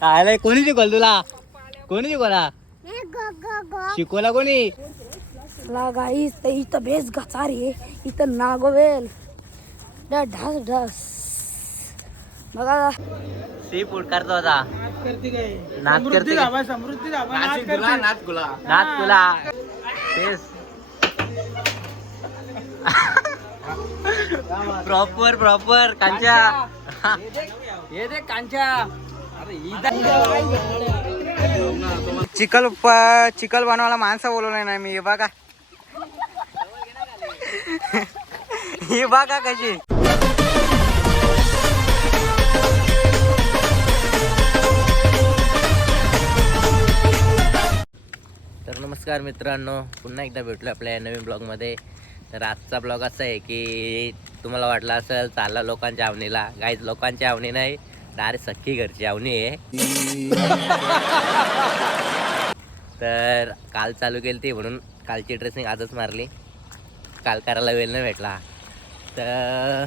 काय कोणी शिकवल तुला? कोणी शिकवला? शिकवला कोणी? गाईस तर इथं बेस गचार आहे, इथं नागोवेल ढास ढास बघा. सी फूड करतो होता. समृद्धी धाबा, समृद्धी धाबा नाचकुला तेच प्रॉपर कांच्या. ये दे कांचा. चिकल बनवायला माणसं बोलवलंय ना मी. हे बघा ही बघा कशी. तर नमस्कार मित्रांनो, पुन्हा एकदा भेटलो आपल्या या नवीन ब्लॉगमध्ये. तर आजचा ब्लॉग असा आहे की तुम्हाला वाटलं असेल चालला लोकांच्या आवणीला. गाईज लोकांची आवणी नाही, डायरेक्ट सख्खी घरची आवणी आहे. तर काल चालू केली ती म्हणून कालची ड्रेसिंग आजच मारली. काल करायला वेळ नाही भेटला. तर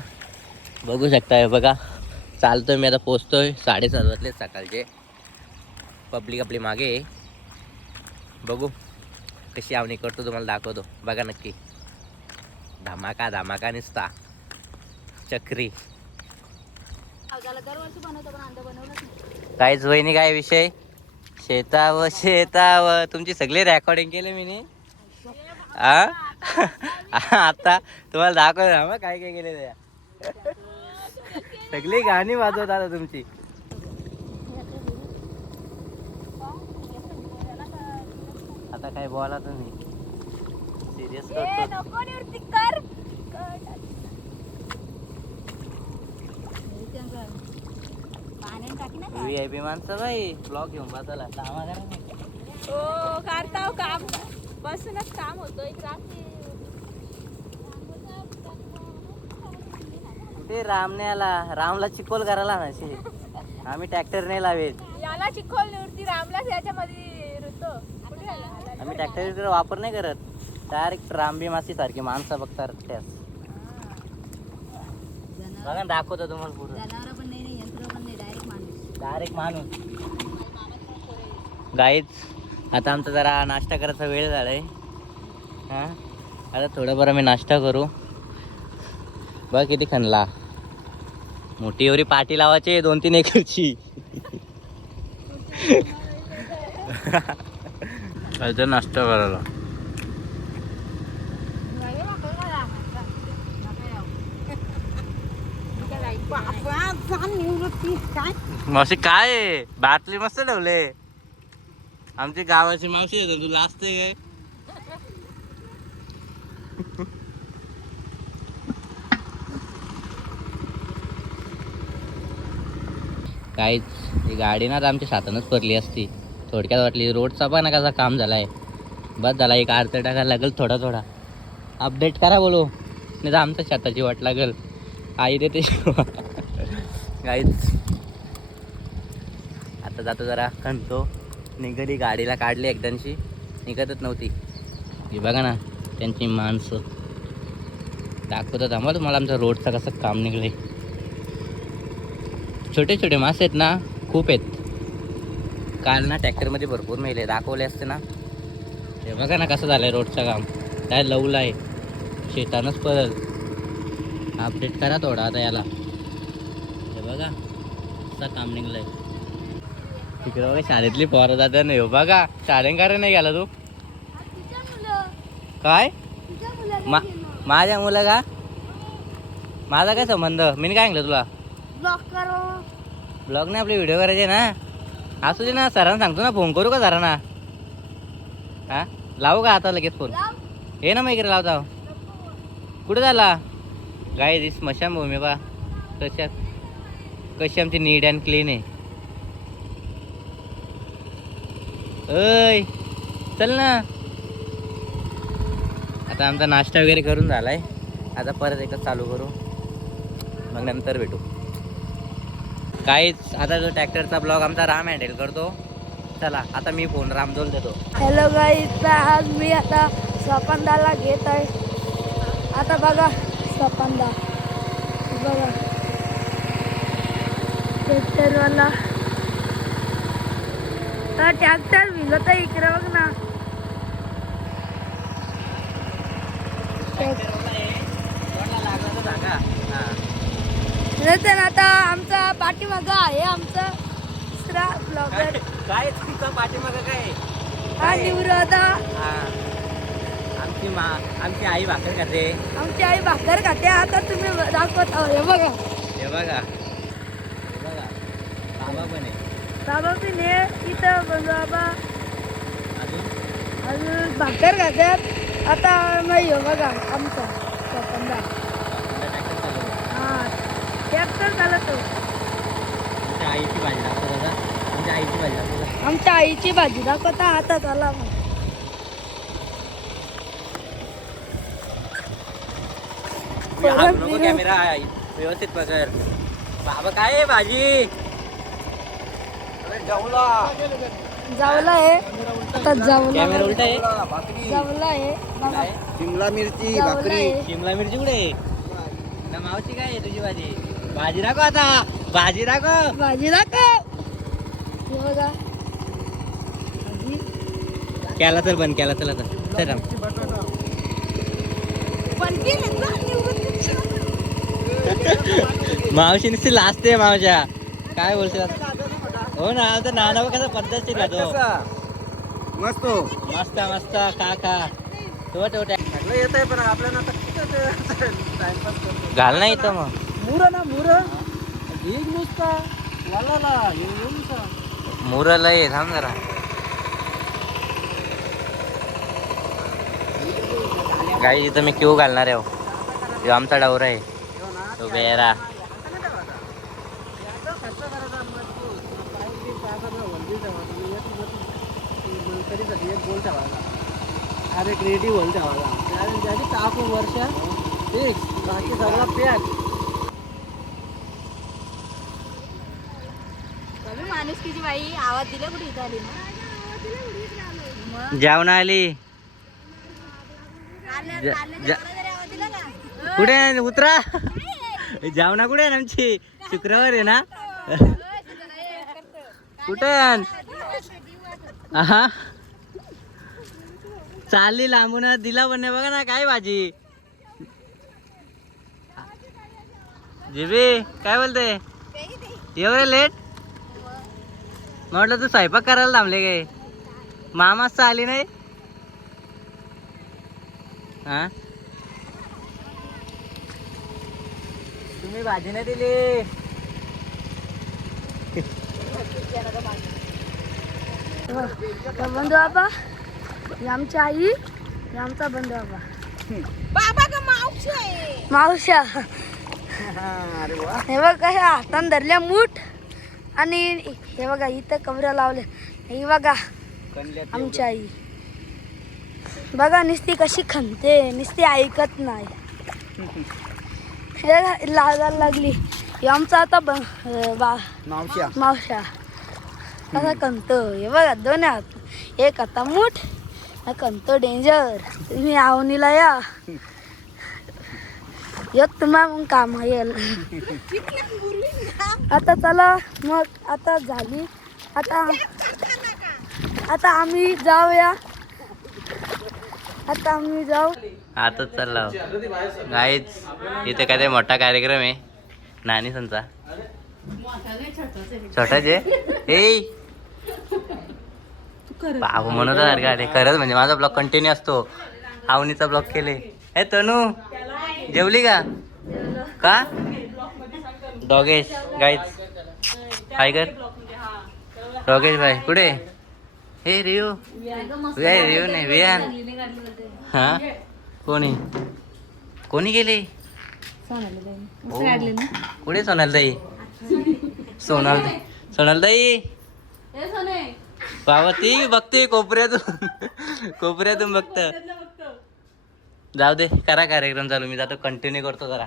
बघू शकता बघा चालतोय मी आता. पोचतोय 7:30 वाजले सकाळचे. पब्लिक आपली मागे आहे. बघू कशी आवणी करतो तुम्हाला दाखवतो. बघा नक्की. धमाका निसता चक्री. काहीच वहिनी काय विषय. शेताव तुमची सगळी रेकॉर्डिंग केली मी. आता तुम्हाला दाखव मग काय काय केले त्या. सगळी गाणी वाजवत आता तुमची. आता काय बोला तुम्ही. सिरियस करतो. VIP माणसं बाई ब्लॉग घेऊन बसायला कामा करा नाही. हो करताव काम, बसूनच काम होतं. ते रामने आला. रामला चिकोल करायला ना. आम्ही ट्रॅक्टर नाही लावेल. याला चिखोल निवडती, रामलाच याच्यामध्ये ऋतो. आम्ही ट्रॅक्टर वापर नाही करत. डायरेक्ट रामबी मासी सारखी माणसं बघतात त्यास. बघा दाखवतो तुम्हाला पुढे. डायरेक्ट माणूस. गाईच आता आमचा जरा नाश्ता करायचा वेळ झालाय. हां आता थोडं बरं मी नाश्ता करू. बघ किती खणला. मोठी एवढी पाटी लावायची 2-3 एकरची. काय नाश्ता करायला. मावशी काय बाटली मस्त ठेवले. आमची गावाची मावशी येतो. तू लाजते काय. काहीच ही गाडी ना आमच्या सातानच पडली असती. थोडक्यात वाटली. रोडचा पण कसा काम झालाय. बस झाला. एक अर्ध टाकायला लागेल. थोडा अपडेट करा बोलो, नाही तर आमच्या शेताची वाट लागेल. आई देते काहीच. आता जातो जरा खणतो. निघाली गाडीला काढली एकदांशी. निघतच नव्हती. हे बघा ना त्यांची माणसं. दाखवतात आम्हाला तुम्हाला आमच्या रोडचं कसं काम निघलंय. छोटे छोटे मासे आहेत ना, खूप आहेत. काल ना ट्रॅक्टरमध्ये भरपूर मेले. दाखवले असते ना. हे बघा ना कसं झालंय रोडचं काम. काय लवलं आहे. शेतानंच परत अपडेट करा थोडा आता याला. हे बघा असं काम निघलंय. तिकडे बघा शाळेतली पोरं जातात ना. हो बघा शाळेंकार नाही गेला तू. काय माझ्या मुलं का. माझा काय संबंध. मी काय सांगलं तुला. ब्लॉग नाही आपले व्हिडिओ करायचे ना. असू दे ना. सरांना सांगतो ना. फोन करू का सरांना. हा लावू का आता लगेच फोन. हे ना मग इकडे लावता. कुठे झाला गाय. ती स्मशानभूमी बा कशी आमची नीट अँड क्लीन आहे. अय चल ना. आता आमचा नाश्ता वगैरे करून झालाय. आता परत एकच चालू करू मग नंतर भेटू. काहीच आता जो ट्रॅक्टरचा ब्लॉग आमचा राम हँडल करतो. चला आता मी फोन रामजोल देतो. हॅलो गाईज, आज मी आता स्वपंदाला घेत आहे. आता बघा सपांदा बघा ट्रॅक्टरवाला ट्रॅक्टर भिजत आहे इकडे बघ ना. तर आता आमचा पाठीमागा आहे आमचा दुसरा ब्लॉगर काय तुमचा पाठीमागं काय हा निवृत्ता. आमची आई भाकर खाते. आमची आई भाकर खाते. आता तुम्ही दाखवत आहो हे बघा. हे बघा बाबा पण आहे. बाबा पण आहे इथं बाबा अजून अजून भाकर खात्यात. आता नाही हो बघा आमचा सपांदा. हा ट्रॅक्टर चालतो. आमच्या आईची भाजी दाखव दादा. आमच्या आईची भाजी दाखव. आमच्या आईची भाजी दाखवता हातात आला मग. कॅमेरा व्यवस्थित पकड. बाबा काय आहे भाजी. जावला आहे आता कॅमेरा उलटा आहे. जावला आहे बघा. शिमला मिरची जावला भाकरी आहे. शिमला मिरची कुठे आहे ना. मावशी काय आहे तुझी भाजी. भाजी दाखव आता. भाजी दाखव. भाजी दाखव. हे बघा भाजी. केला तर बंद केला चला तर चल. मावशी नुसती लाजते मावशा. काय बोलशील आता? हो ना आता नाना कसा पद्धतशीर राहतो. मस्त मस्त मस्त खा खा. येत आहे पण आपल्याला टाइमपास करतो. घाल नाही इथं मग. मुर ना मुर एक नुसता वालाला नुसता मुरला ये थांब जरा. गाई इथं मी क्यू घालणार आहे. हो आमचा डावर आहे तो बेरा. एक गोल ठेवायला. अरे क्रिएटिव्ह गोल ठेवायला. त्याने टाकून वर्ष फिक्स बाकी सगळा पॅक. माणुसकीची बाई आवाज दिला कुठे इथं आली ना. जेवण आली कुठे उतरा. जेवणा कुठे आहे आमची. शुक्रवार आहे ना. कुठं हा चालली लांबून दिला पण नाही बघा ना. काय भाजी जिबी काय बोलते एवढे लेट. म्हटलं तू स्वयंपाक करायला थांबले काय. मामाच आली नाही. हा तुम्ही भाजी नाही दिली. बंधू बाबा ही आमची आई ही आमचा बंधू बाबा. बाबा का मावशी आहे. मावश्या अरे वा हे बघ कशा हातान धरल्या मूठ. आणि हे बघा इथं कमऱ्या लावल्या. ही बघा आमची आई बघा नुसती कशी खणते. नुसती ऐकत नाही. हे लागायला लागली. हे आमचा आता मावश्या मावशा कसा कंतो. हे बघा दोन हात एक आता मूठ कंतो डेंजर. तुम्ही आवनीला या एक तुम्हाला मग काम येईल. आता चला मग आता झाली. आता आम्ही जाऊया. आता आम्ही जाऊ. आता चालला गाईच. इथे काय मोठा कार्यक्रम आहे नानी संचा. छोटाचे ए बाबू म्हणत सारखं खरंच म्हणजे माझा ब्लॉग कंटिन्यू असतो. आवनीचा ब्लॉग केले. हे तनू जेवली का डॉगेश गाईच हाय कर. डॉगेश भाई कुठे. हे रिओ रिओ नाही वियान. हा कोणी गेले. कुठे सोनाल ताई. सोनाल ताई बाबा ती बघते कोपऱ्यातून बघत. जाऊ दे करा कार्यक्रम चालू. मी जातो कंटिन्यू करतो जरा.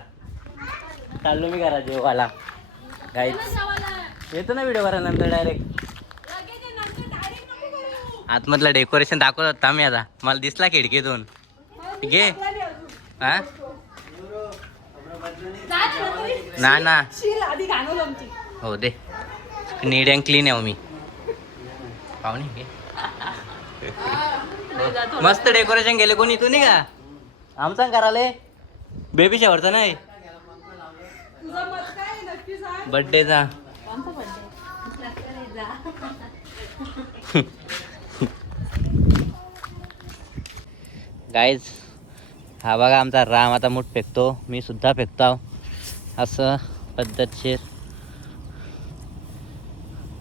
चाललो मी करा जेवायला. गाईच येतो ना व्हिडिओ करा नंतर डायरेक्ट. आतमधलं डेकोरेशन दाखवत होता मी आता. मला दिसला खिडकीतून. घे हा ना ना शील आधी घाणू आमची. हो दे नीट अँड क्लीन आहे हो मी पाहुणे घे. मस्त डेकोरेशन केले कोणी तू नाही का आमचा कराले बेबी शॉवरचा नाही तुझं मत काय नक्की सांग. बर्थडेचा कोणता बर्थडे? गाईज हा बघा आमचा राम आता मूठ फेकतो मी सुद्धा फेकतो असं पद्धतशीर.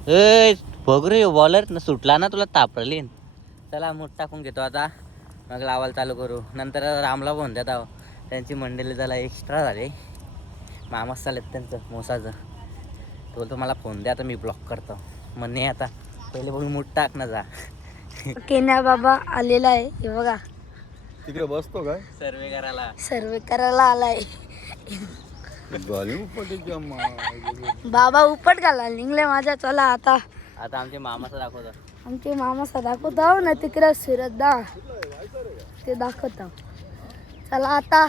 ए बघ रे बॉलर न सुटला ना तुला तापरलीन. चला मूठ टाकून घेतो आता मग लावायला चालू करू. नंतर रामला फोन देत आहो त्यांची मंडळी झाला एक्स्ट्रा झाले मामाच चालेत त्यांचं मोसाचं. तो बोलतो मला फोन द्या आता मी ब्लॉक करतो म्हणणे आता पहिले बघ मूठ टाक ना जा. केन्या बाबा आलेला आहे हे बघा तिकडे बसतो काय सर्वे करायला. सर्वे करायला आलाय. बाबा उपट घाला निघले माझ्या. चला आता आता आमचे मामाचं दाखवतो. आमचे मामा दाखवतो ना तिकडे श्रद्धा ते दाखवतो. चला आता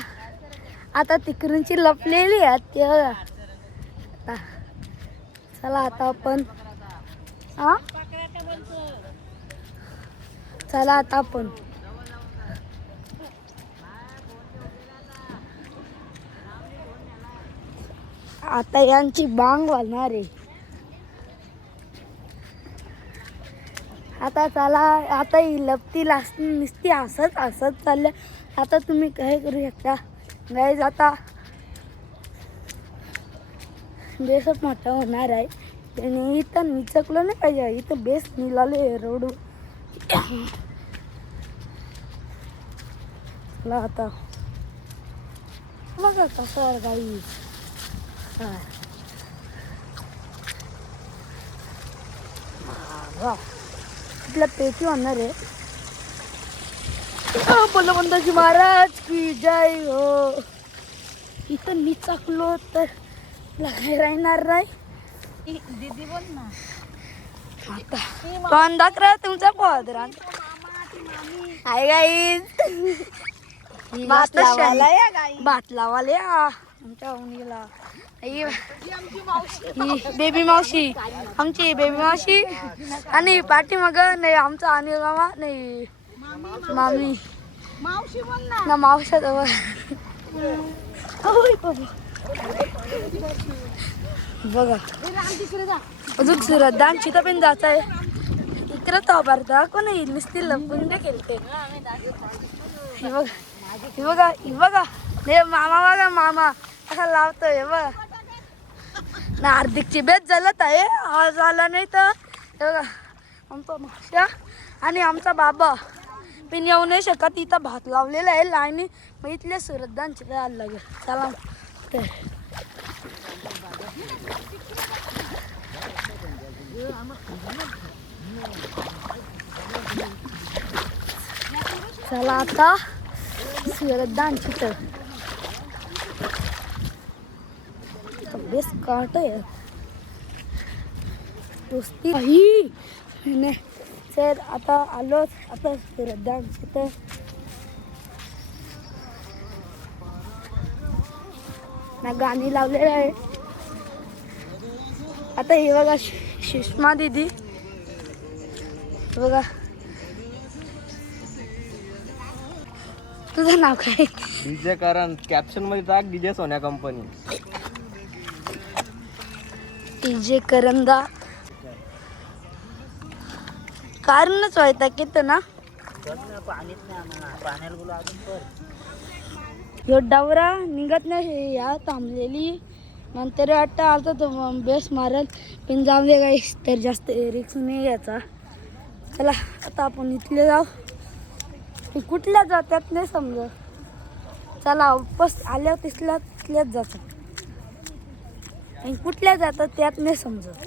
आता तिकडूनची लपलेली आहेत ते बघा. आता चला आता आपण चला आता आपण आता यांची बांग वाजणार आहे. आता चला आता ही लपती नुसती हसत चालल्या. आता तुम्ही काय करू शकता गाईज आता बेसच मोठा होणार आहे. त्याने इथं निचकलं नाही पाहिजे. इथं बेस निघाले रोड. चला आता बघा कसं गाई आपल्या पेटी होणार आहे. बलवंताजी महाराज की जय हो. इथं मी चाकलो तर काय राहणार नाही. दीदी बोल ना. कोण दाखरा तुमचा पदरा आहे गाईज. भात लावाले आमच्या उन्हीला. बेबी मावशी आमची बेबी मावशी आणि पाठीमाग नाही आमचा अनिल मामा नाही मामी मावशी बोल ना. ना मावशा जवळ बघा अजून श्रद्धांची तर पण जात आहे. इकडं तो भरता कोणी नुसती लपून खेळते. हे बघा हे मामा बघा मामा असा लावतोय बघा ना. हार्दिकची बेस झालत आहे हा झाला नाही तर हे बघा आमचा मावशा आणि आमचा बाबा पण येऊ नाही शकत. इथं भात लावलेला आहे लाईनी. मग इथल्या श्रद्धांची तर आलं लागेल. चला तर चला आता श्रद्धांची तर बेस काट आहे दोस्ती ही सर. आता आलो आता श्रद्धांची तर ना गाणी लावलेलं आहे. आता हे बघा सुषमा दीदी बघा. तुझं नाव काय? डीजे कारण कॅप्शन मध्ये टाक डीजे सोन्या कंपनी. डीजे करंदा कारणच व्हायता की ना ह्यो डवरा निघत नाही या थांबलेली. नंतर वाटतं आता तो बेस मारल पण जाऊ दे काही तर जास्त रिक्स नाही घ्यायचा. चला आता आपण इथले जाऊ. ते कुठल्या जातात नाही समजा. चला वापस आल्यावर तिथल्याच जातात आणि कुठल्या जातात त्यात नाही समजत.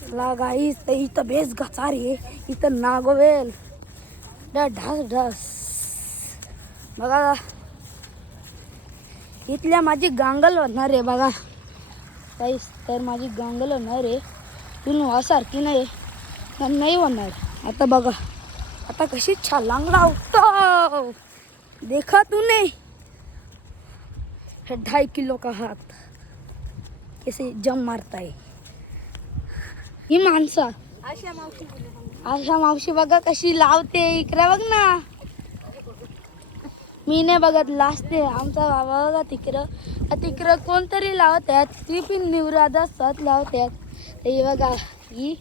चला गाईस तर इथं बेस गचार आहे. इथं नागोवेल ढास बघा. इथल्या माझी गांगल होणार आहे बघा काहीच. तर माझी गांगल होणार आहे तू व्हासारखी नाही होणार. आता बघा आता कशी छलांग लावतो देखा तू नाही. है 2.5 किलो का हाथ कैसे जम मारता है ही माणसा. आशा मावशी बघा कशी लावते. इकडे बघ ना. मी नाही बघत लाजते. आमचा बाबा बघा तिकडं कोणतरी लावतात. ती पण निवरादा साथ लावतात. ते बघा ही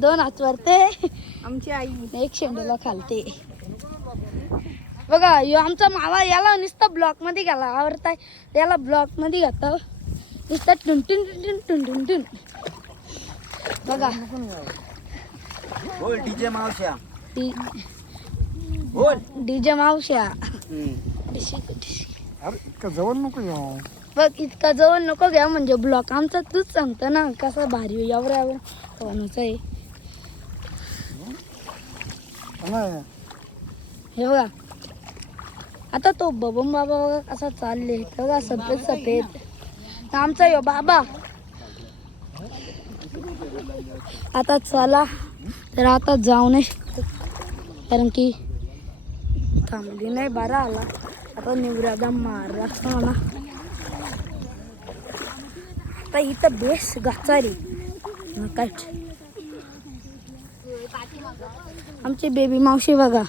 2 हात वरते. आमची आई 1 शेंडूला खालते. बघा यो आमचा मावा. याला नुसतं ब्लॉक मध्ये घाला आवडताय. याला ब्लॉक मध्ये घाता नुसतं टुनटुन टुन टुन टुन टुन. बघा बोल डीजे मावश्या. डीजे मावश्या. इतकं जवळ नको जाऊ. बघ इतका जवळ नको घ्या म्हणजे ब्लॉक आमचा तूच सांगतो ना कसा भारी यावर होण्याचं आहे. हे बघा आता तो बबन बाबा बघा कसा चालले. बघा सफेद सफेद आमचा यो बाबा. आता चला तर आता जाऊ नये कारण की थांबली नाही. बारा आला आता निवरादा मारला असतो म्हणा. आता इथं बेस गाचारी काय आमची बेबी मावशी बघा.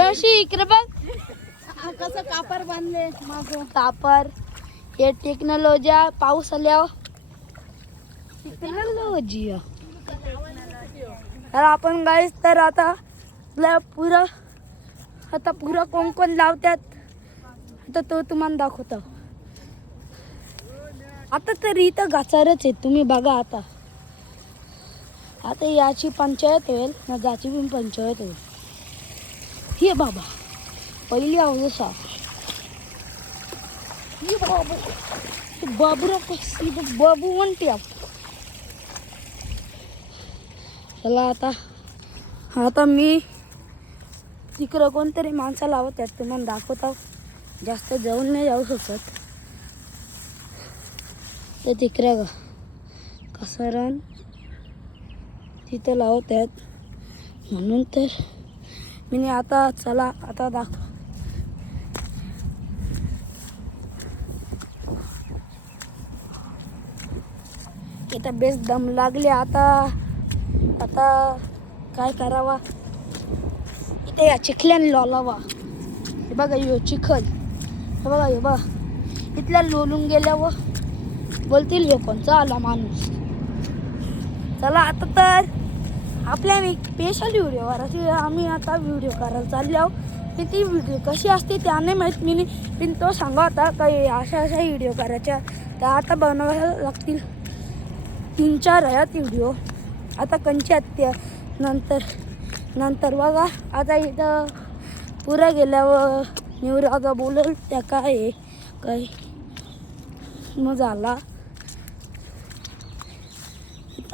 अशी इकडे बघ कसं कापर बांधले माझं कापर. हे टेक्नॉलॉजी पाऊस आल्यावर टेक्नॉलॉजी. तर आपण गाईस तर आता पुरा कोण लावतात आता तो तुम्हाला दाखवतो. आता तरी इथं गाचारच आहे. तुम्ही बघा आता याची पंचायत होईल ना जाची पण पंचायत होईल. हे बाबा पहिली अवस्था बाबूराव कशी बाबू म्हणते. चला आता मी तिकडं कोणतरी माणसं लावत आहेत तुम्हाला दाखवतो. जास्त जाऊन नाही जाऊ शकत. ते तिकडं कसं रान तिथं लावत आहेत म्हणून तर मी आता चला आता दाखव. इथं बेस दम लागले. आता काय करावा. इथे या चिखल्याने लोलावा. हे बघा यो चिखल. हे बघा इथल्या लोलून गेल्यावर बोलतील हे कोणचा आला माणूस. चला आता तर आपल्या स्पेशल व्हिडिओवर आम्ही आता व्हिडिओ करायला चाललो आहोत. ती व्हिडिओ कशी असते त्याने माहीत मी पण तो सांगा होता काही अशा व्हिडिओ करायच्या. तर आता बनवायला लागतील 3-4 आहेत व्हिडिओ. आता कंची हत्या नंतर बघा. आता इथं पुरा गेल्यावर निवराजा बोलेल त्या काय मग झाला.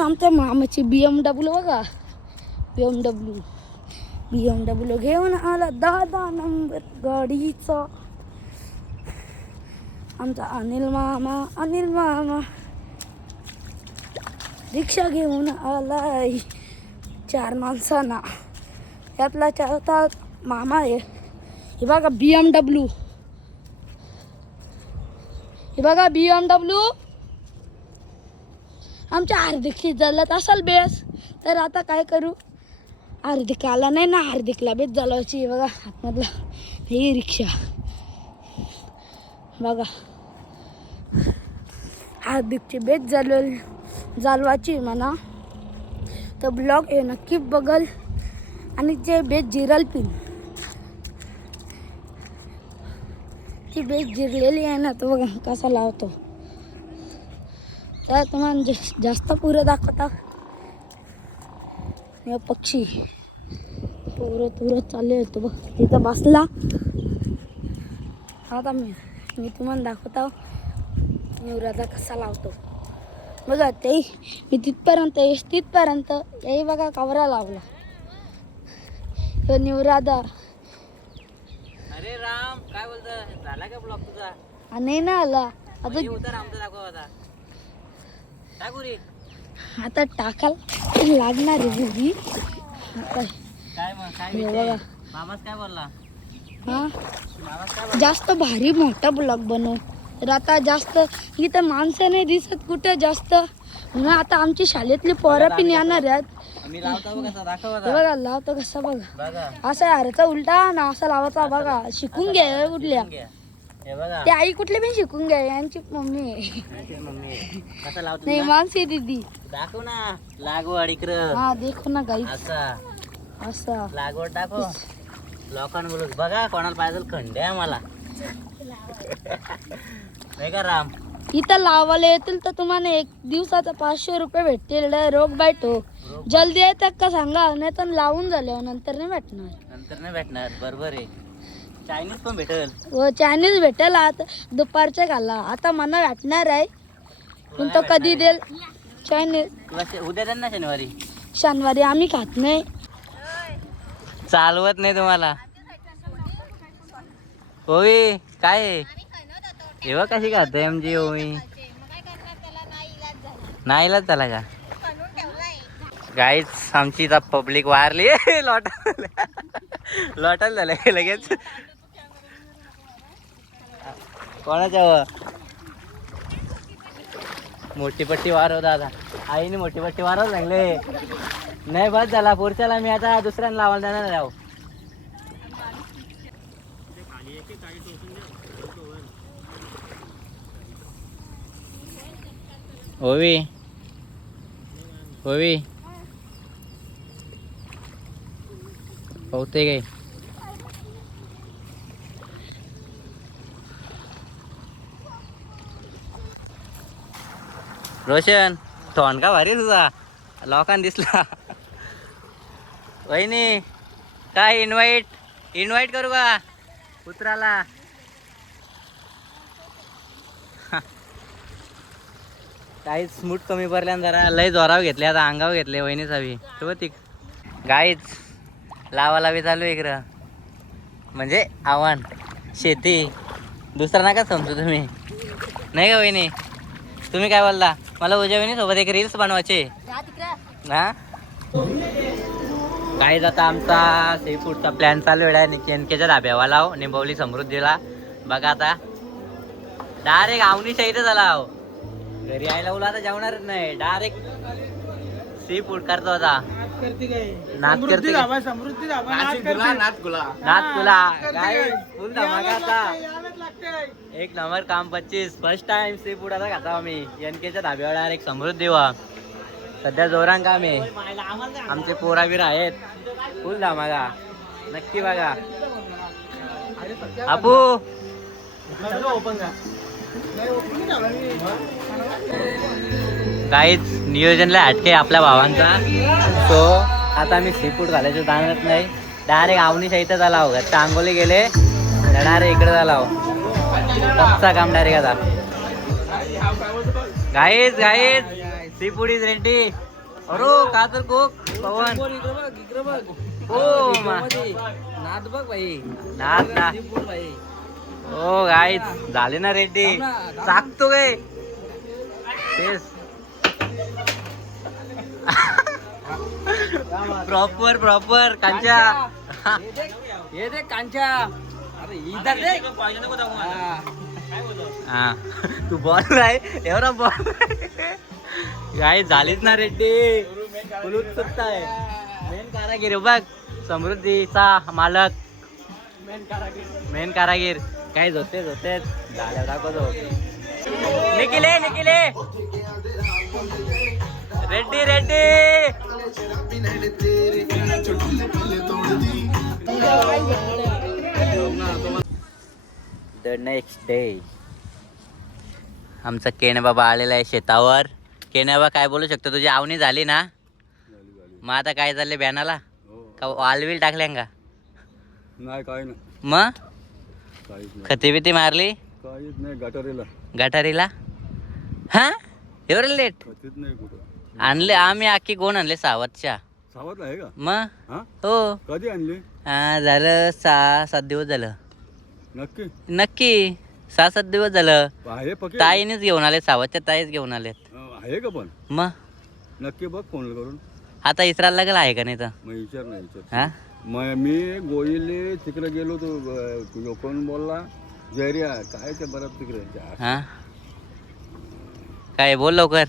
आमच्या मामाची BMW बघा. BMW घेऊन आला 10 नंबर गाडीचा आमचा अनिल मामा. रिक्षा घेऊन आलाय 4 माणसांना. त्यातला 4था मामा आहे. हे बघा BMW. आमच्या हार्दिकशी जलत असेल बेस तर आता काय करू. हार्दिक आला नाही ना. हार्दिकला बेस जलवायची. बघा आतमधला ही रिक्षा बघा. हार्दिकची बेस जालवाची म्हणा तर ब्लॉग हे नक्की बघल आणि जे बेस जिरल पिन ती बेस जिरलेली आहे ना. तो बघा कसा लावतो. तर तुम्हाला जास्त पुरं दाखवता. या पक्षी पुरं चालले होतो बघ तिथं बसला. आता मी तुम्हाला दाखवतो निवराजा कसा लावतो. बघा ते मी तिथपर्यंत याही बघा कवरा लावला. तो निवराजा. अरे राम काय बोलता. झाला का ब्लॉक तुझा. नाही ना आला आता. उतर आमचा दाखव आता. टाकू रे. आता टाकायला लागणार आहे घरी. आता काय मग काय हे विषय? बघा मामाच काय बोलला. हा मामाच काय जास्त भारी मोठा ब्लॉग बनव. तर आता जास्त इथं माणसं नाही दिसत कुठे जास्त, म्हणून आता आमची शाळेतली पोरं पण येणार आहेत. मी लावतो कसा दाखव हे बघा लावतो कसं बघा, बघा असा हारचा उलटा ना असा लावायचा बघा. शिकून घ्या कुठल्या, हे बघा ते आई कुठले पण शिकून घ्या, यांची मम्मी आहे. मम्मी कसा लावतो नाही मानसी दीदी. दाखव ना लागवड इकडं हा देखो ना गाई असा असा लागवड दाखव लोकांना बघा कोणाला पाहिजे खंड आहे मला नाही का राम. इथं लावायला येतील तर तुम्हाला 1 दिवसाचा 500 रुपये भेटतील. रोग बाईट हो जल्दी येतात का सांगा, नाही तर लावून झाल्यावर नंतर नाही भेटणार. नंतर नाही भेटणार. बरोबर आहे. चायनीज पण भेटेल. हो चायनीज भेटेल आता दुपारच्या घाला. आता मला भेटणार आहे पण तो कधी देईल चायनीज. उद्या द्या ना शनिवारी. शनिवारी आम्ही खात नाही. चालवत नाही तुम्हाला होई काय आहे? एव्हा कशी खाते आमची होई नाही इलाज झाला का गाईच. आमची इथं पब्लिक वारली लॉटाल झालं लगेच. कोणाच्या मोठी पट्टी वारव दादा. आईने मोठी पट्टी वारव लागले. नाही बस झाला पुढच्याला मी आता दुसऱ्यांना लावायला देणार राहू. होवी होवी होते काय रोशन तोंड का भारी तुझा लोकांना दिसला. वहिनी काय इन्व्हाइट करू का कुत्राला. काहीच स्मूट कमी पडल्या जरा लय जोराव घेतले आता अंगावर घेतले वहिनी सावी ती गाईच लावा लावी चालू इकडं. म्हणजे आव्हान शेती दुसरा नका समजू तुम्ही नाही का वहिनी. तुम्ही काय बोलला मला उद्या वहिनी सोबत एक रील्स बनवायचे हा. गाईच आता आमचा सी फूडचा प्लॅन चालू आहे एनकेच्या धाब्यावाला हो निंबवली समृद्धीला. बघा आता डायरेक्ट आवनी शाहीत झाला हो. घरी यायला बोला आता जेवणारच नाही डायरेक्ट सी फूड करतो आता. नाच करते फुल धमाका. एक नंबर काम 25 फर्स्ट टाइम सी फूड आता खाता आम्ही एनकेच्या धाब्यावर डायरेक्ट समृद्धी वा. सध्या जोरान काम आहे. आमचे पोरावीर आहेत फुल धमाका नक्की बघा. अबू काहीच नियोजनला हटके आपल्या भावांचा. सो आता मी सी फूड घालायचं जाणत नाही. डायरेक्ट आवनी शाहीतच आला हो. घरच्या आंघोळी गेले डायरेक्ट इकडे झाला हो. कच्चा काम डायरेक्ट आता. Guys sea food is ready. अरो का तर कोक पवन हो नाद बघ भाई नाद ना. हो गाईज झाले ना रेडी. टाकतो काय तेच प्रॉपर कांच्या ये दे कांच्या. अरे इधर दे हा तू बॉल आहे एवढा बॉल काय झालीच ना रेड्डी. फुल उत्सुकता आहे. मेन कारागीर बघ समृद्धीचा मालक मेन कारागीर काय झोते झाल्या दाखवतो. निखिले रेड्डी द नेक्स्ट डे आमचा केणे बाबा आलेला आहे शेतावर. केणे बाबा काय बोलू शकतो. तुझी आवनी झाली ना मग आता काय चालले बॅनाला का वालविल टाकल्या का नाही काय मग खती बिती मारली काहीच नाही. गटारीला हा एवढं लेट नाही कुठं आणले आम्ही अख्खी कोण आणले सावतच्या. सावत आहे का मग हा हो कधी आणली झालं 6-7 दिवस झालं. नक्की 6-7 दिवस झालं. आहे पक्के ताईनेच घेऊन आले सावतच्या ताईच घेऊन आलेत. आहे का पण मग नक्की बघ फोन करून. आता इस्रायला लागेल आहे का नाही तर मग विचार हा मग मी गोईले तिकडे गेलो तो कोण बोलला जरिया काय ते बरं तिकडे हा काय बोल लवकर.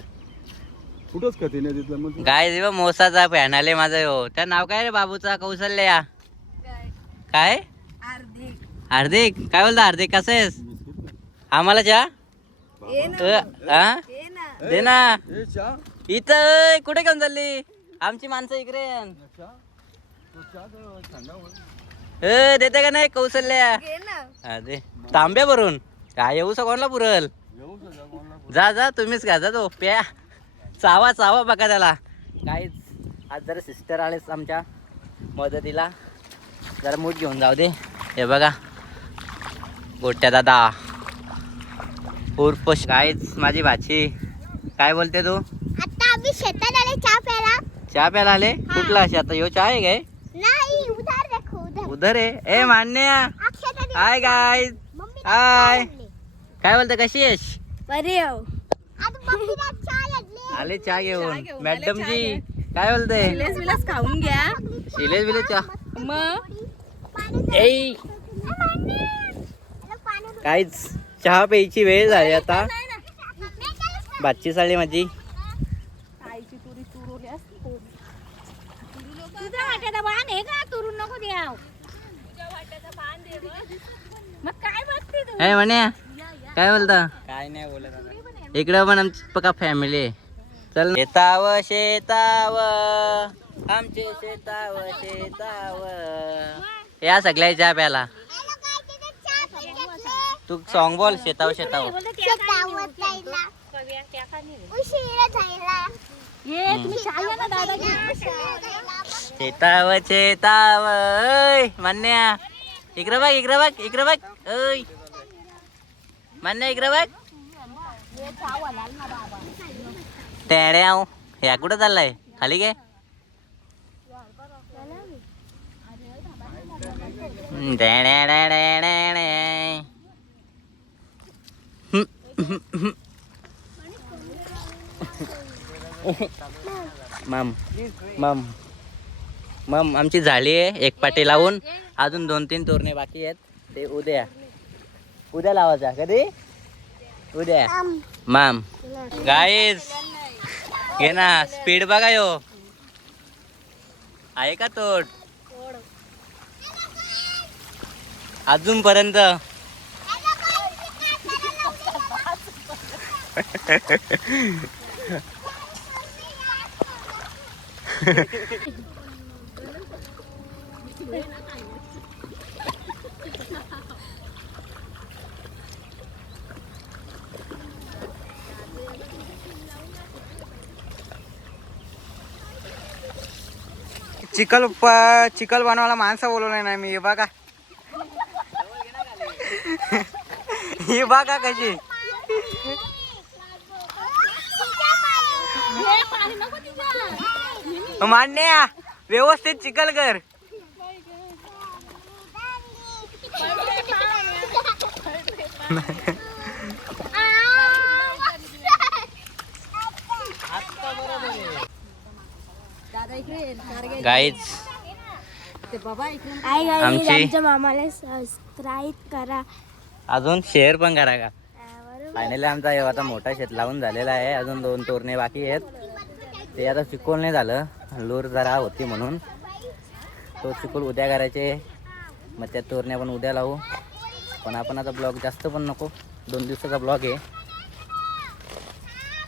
कुठंच कधी नाही तिथलं मग काय दिव मोसाचा फॅन आले माझा हो. त्या नाव काय रे बाबूचा कौशल्य काय हार्दिक काय बोलता हार्दिक कसं आहेस. आम्हाला चहा दे ना इथं कुठे घेऊन चालली आमची माणसं इकडे देते का नाही कौशल्य दे तांब्या भरून काय येऊ कोणला पुरल जा जा तुम्हीच घ्या जा तो प्या चावा चावा बघा त्याला काहीच. आज जरा सिस्टर आलेच आमच्या मदतीला जरा मूठ घेऊन जाऊ दे. हे बघा गोट्या दादा उर्फ काहीच माझी भाची. काय बोलते तू. आता आम्ही शेतात आले चहा प्यायला. चहा प्यायला आले कुठला आता ह्यो चहा आहे काय नाही उधार देखो उधर आहे ए मान्य हाय गाईज हाय काय बोलते कशी आहेस बरे हो आले चहा घेऊन मॅडम जी काय बोलते विलास खाऊन घ्या शिलेश बिलेश चहा मग ए काहीच चहा प्यायची वेळ झाली आता. भाची साडी माझी आईची तुरी तुरवली असती तुझ्या वाट्याचा बाण आहे का तुरून नको द्याव तुझ्या वाट्याचा बाण दे मग काय बघते तू काय म्हणे काय बोलता काय नाही बोलत इकडं पण आमची पक्का फॅमिली आहे. चल शेताव शेताव आमचे शेताव शेताव या सगळ्या चहा प्याला. तू सॉंग बोल शेताव शेताव शेताव शेताव मान्या इकडं बघ इकडं बघ इकडं बघ ऐ मान्या इकडं बघ टेड्याव ह्या कुठं चाललाय खाली काय मम मम मम आमची झाली आहे एक पाटी लावून अजून 2-3 तोरणे बाकी आहेत ते उद्या उद्या लावायचा कधी उद्या मम गाईज घे ना स्पीड बघा यो आहे का तोड अजूनपर्यंत चिकल बनवायला माणसं बोलवलंय ना मी. हे बघा ही बघा कशी मान्य व्यवस्थित चिकल कर. गाईच आमची आमच्या मामाला सबस्क्राईब करा अजून शेअर पण करा का. फायनली आमचा आता मोठा शेत लावून झालेला आहे. अजून 2 तोरणे बाकी आहेत. ते आता चिकोल नाही झालं लूर जरा होती म्हणून तो चिकोल उद्या करायचे. मग त्या तोरण्या पण उद्या लावू. पण आपण आता ब्लॉग जास्त पण नको 2 दिवसाचा ब्लॉग आहे.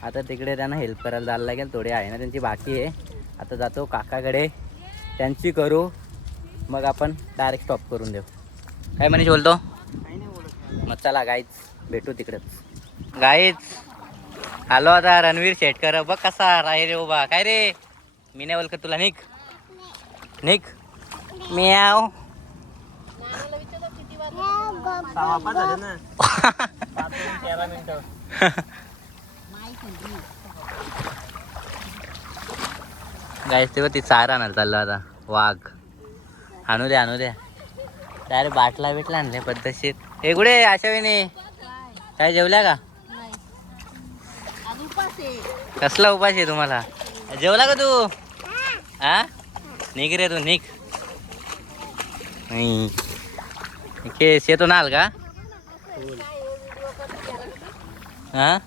आता तिकडे त्यांना हेल्प करायला जायला लागेल. थोडी आहे ना त्यांची बाकी आहे. आता जातो काकाकडे त्यांची करू मग आपण डायरेक्ट स्टॉप करून देऊ. काय मनीष बोलतो मग चला गाईच भेटू तिकडेच. गाईच आलो आता रणवीर शेटकर बघ कसा राही रे उभा. काय रे मी नाही बोलकर तुला निक निक म्याव गाईच तेव्हा ती चारा आणणार चाललं आता वाघ आणू द्या आणू द्या. डायरेक्ट बाटला बिटला आणले पद्धतशीर. हे कुठे आशावीने काय जेवल्या का कसला उपास आहे तुम्हाला. जेवला का तू हा निघ रे तू निघ केस येतो नाल का हा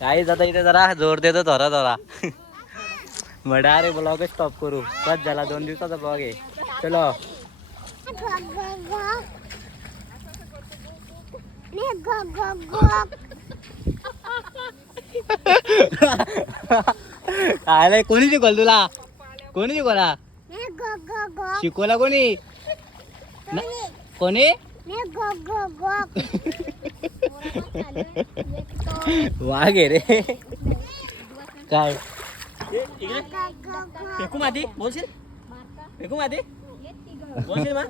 काहीच आता इथे जरा जोर देतो थोडा थोडा म्हडा अरे ब्लॉग स्टॉप करू बस झाला 2 दिवसाचा ब्लॉग आहे चलो आलाय कोणी शिकवल तुला कोणी शिकवला शिकवला कोणी कोणी वाघ आहे रे काय फेकू माती बोलशील फेकू माती बोलशील मा